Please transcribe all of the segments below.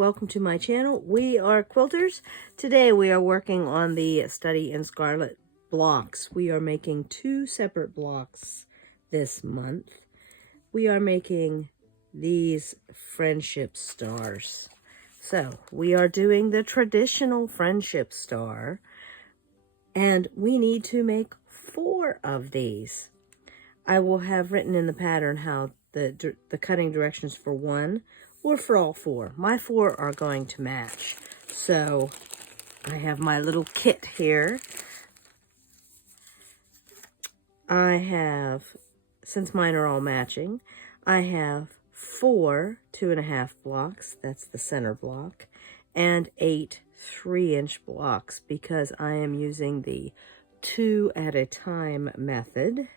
welcome to my channel. We are quilters. Today we are working on the Study in Scarlet blocks. We are making two separate blocks this month. We are making these friendship stars. So we are doing the traditional friendship star, and we need to make 4 of these. I will have written in the pattern how the cutting directions for 1 or for all 4. My 4 are going to match. So I have my little kit here. I have, since mine are all matching, I have 4 2.5 blocks, that's the center block, and 8 3-inch blocks because I am using the 2 at a time method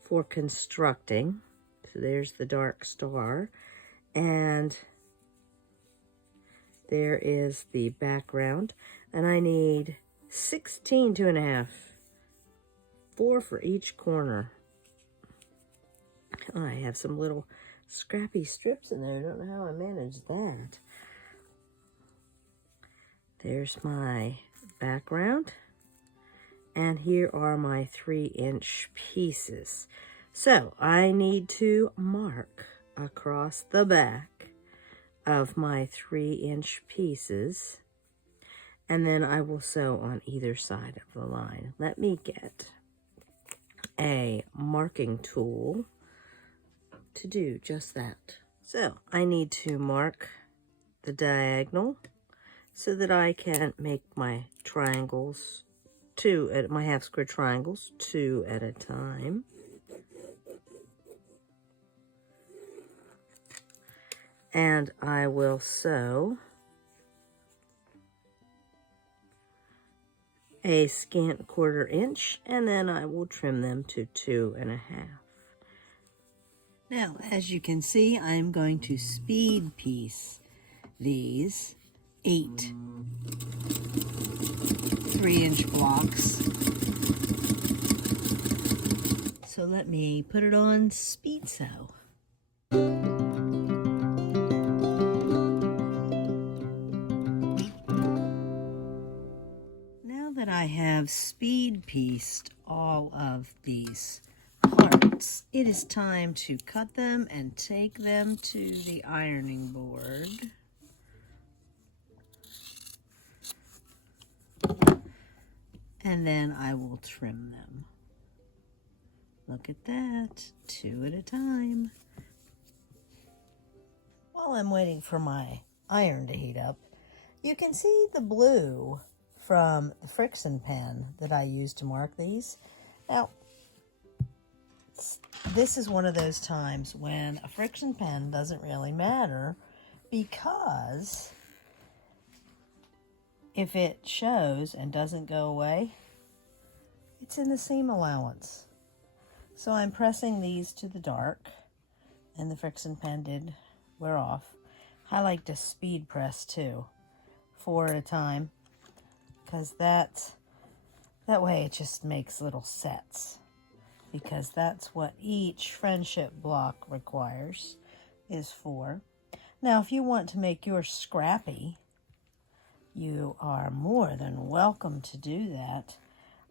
for constructing. So there's the dark star, and there is the background, and I need 16 2.5, 4 for each corner. I have some little scrappy strips in there. I don't know how I managed that. There's my background, and here are my 3-inch pieces. So I need to mark across the back of my 3-inch pieces, and then I will sew on either side of the line. Let me get a marking tool to do just that. So I need to mark the diagonal so that I can make my triangles, my half square triangles, 2 at a time. And I will sew a scant 1/4 inch, and then I will trim them to 2.5. Now, as you can see, I'm going to speed piece these 8 3-inch blocks. So let me put it on speed sew. That I have speed pieced all of these parts, it is time to cut them and take them to the ironing board. And then I will trim them. Look at that, 2 at a time. While I'm waiting for my iron to heat up, you can see the blue from the friction pen that I use to mark these. Now, this is one of those times when a friction pen doesn't really matter, because if it shows and doesn't go away, it's in the seam allowance. So I'm pressing these to the dark, and the friction pen did wear off. I like to speed press too, 4 at a time, because that way it just makes little sets, because that's what each friendship block requires, is 4. Now, if you want to make yours scrappy, you are more than welcome to do that.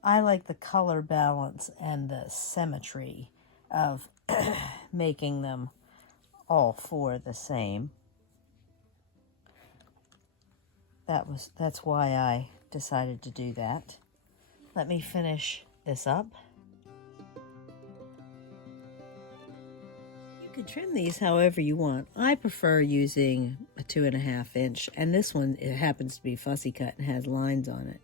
I like the color balance and the symmetry of making them all 4 the same. That's why I decided to do that. Let me finish this up. You can trim these however you want. I prefer using a 2.5 inch, and this one, it happens to be fussy cut and has lines on it.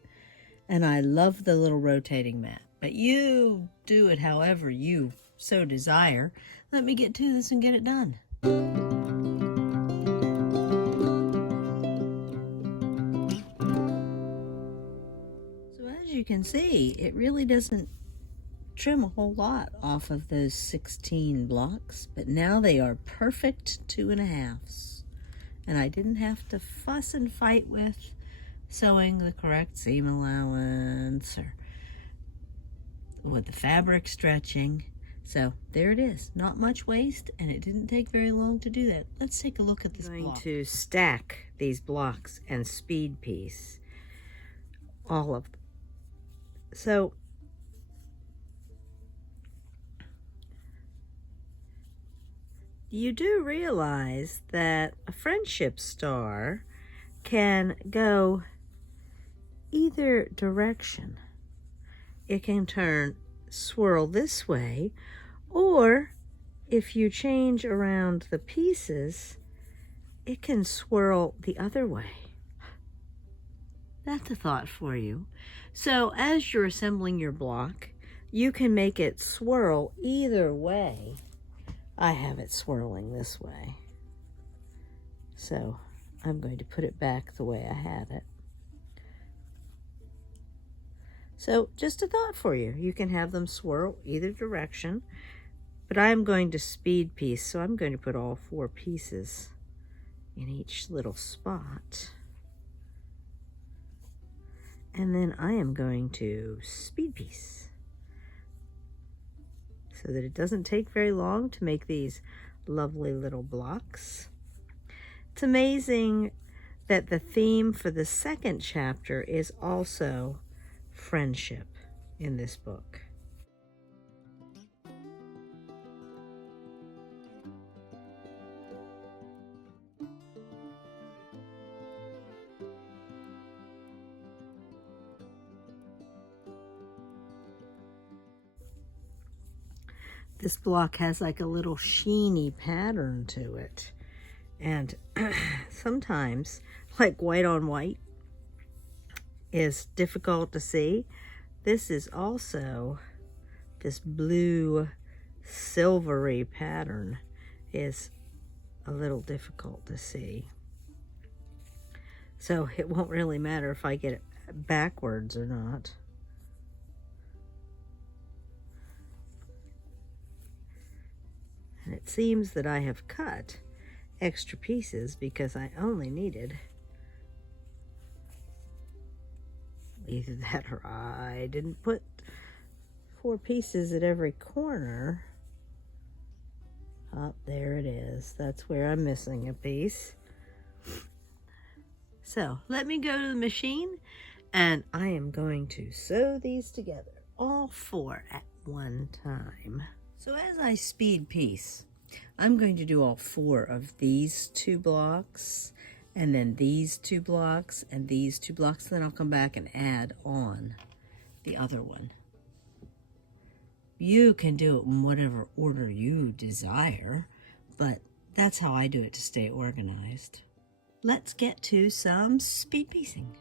And I love the little rotating mat, but you do it however you so desire. Let me get to this and get it done. You can see it really doesn't trim a whole lot off of those 16 blocks, but now they are perfect 2.5s, and I didn't have to fuss and fight with sewing the correct seam allowance or with the fabric stretching. So there it is. Not much waste, and it didn't take very long to do that. Let's take a look at this block. I'm going to stack these blocks and speed piece all of them. So you do realize that a friendship star can go either direction. It can swirl this way, or if you change around the pieces, it can swirl the other way. That's a thought for you. So as you're assembling your block, you can make it swirl either way. I have it swirling this way. So I'm going to put it back the way I had it. So just a thought for you. You can have them swirl either direction, but I'm going to speed piece, so I'm going to put all 4 pieces in each little spot. And then I am going to speed piece so that it doesn't take very long to make these lovely little blocks. It's amazing that the theme for the second chapter is also friendship in this book. This block has like a little sheeny pattern to it. And sometimes, like white on white is difficult to see. This is also, this blue silvery pattern is a little difficult to see. So it won't really matter if I get it backwards or not. And it seems that I have cut extra pieces because I only needed either that, or I didn't put 4 pieces at every corner. Oh, there it is. That's where I'm missing a piece. So let me go to the machine and I am going to sew these together, all 4 at one time. So as I speed piece, I'm going to do all 4 of these 2 blocks, and then these 2 blocks, and these 2 blocks. Then I'll come back and add on the other one. You can do it in whatever order you desire, but that's how I do it to stay organized. Let's get to some speed piecing.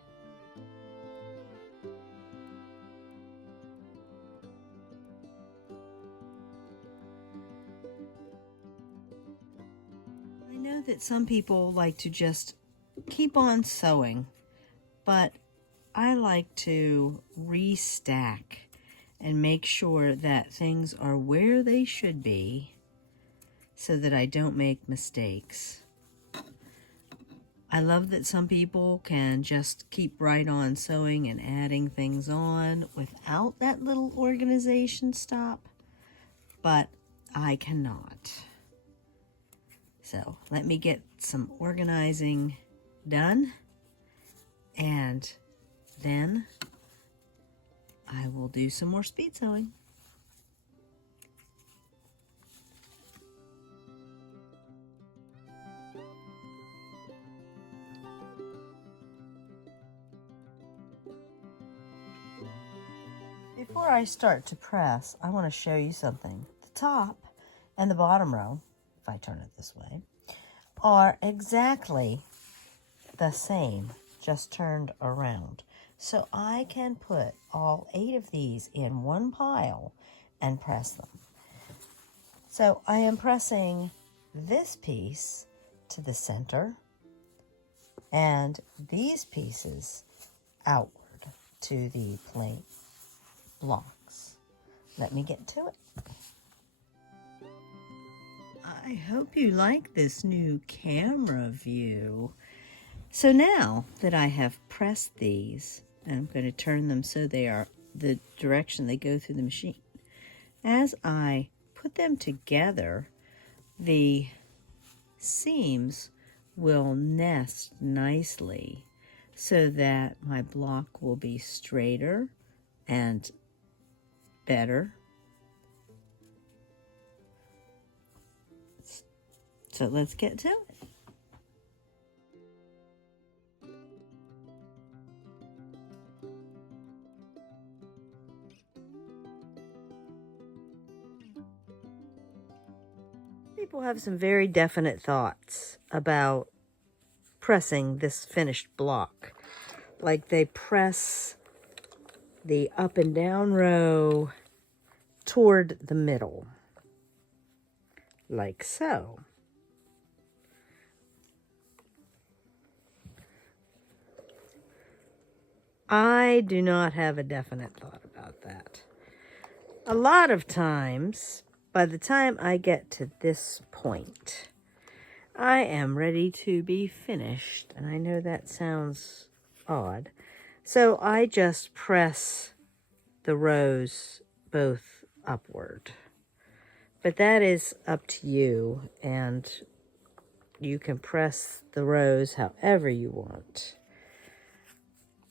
I know that some people like to just keep on sewing, but I like to restack and make sure that things are where they should be so that I don't make mistakes. I love that some people can just keep right on sewing and adding things on without that little organization stop, but I cannot. So let me get some organizing done, and then I will do some more speed sewing. Before I start to press, I want to show you something. The top and the bottom row, if I turn it this way, are exactly the same, just turned around. So I can put all 8 of these in one pile and press them. So I am pressing this piece to the center and these pieces outward to the plain blocks. Let me get to it. I hope you like this new camera view. So now that I have pressed these, and I'm going to turn them so they are the direction they go through the machine. As I put put them together, the seams will nest nicely so that my block will be straighter and better. So let's get to it. People have some very definite thoughts about pressing this finished block. Like they press the up and down row toward the middle, like so. I do not have a definite thought about that. A lot of times, by the time I get to this point, I am ready to be finished. And I know that sounds odd. So I just press the rows both upward. But that is up to you, and you can press the rows however you want.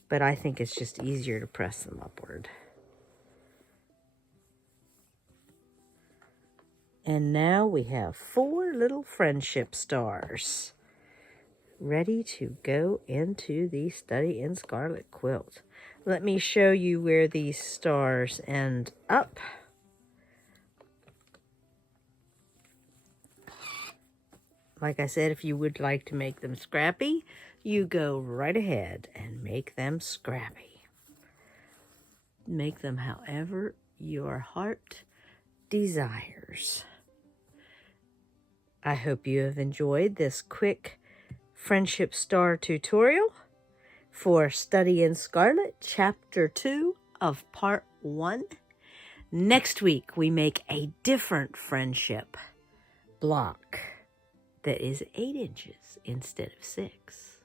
But I think it's just easier to press them upward. And now we have 4 little friendship stars ready to go into the Study in Scarlet quilt. Let me show you where these stars end up. Like I said, if you would like to make them scrappy, you go right ahead and make them scrappy. Make them however your heart desires. I hope you have enjoyed this quick Friendship Star tutorial for Study in Scarlet, Chapter 2 of Part 1. Next week, we make a different friendship block that is 8 inches instead of 6.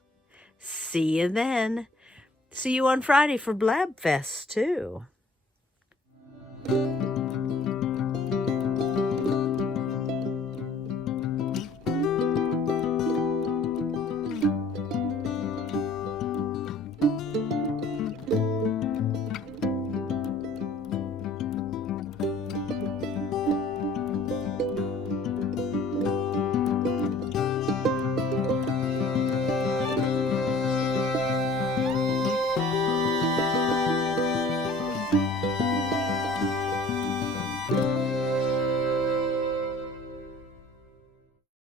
See you then. See you on Friday for Blab Fest, too.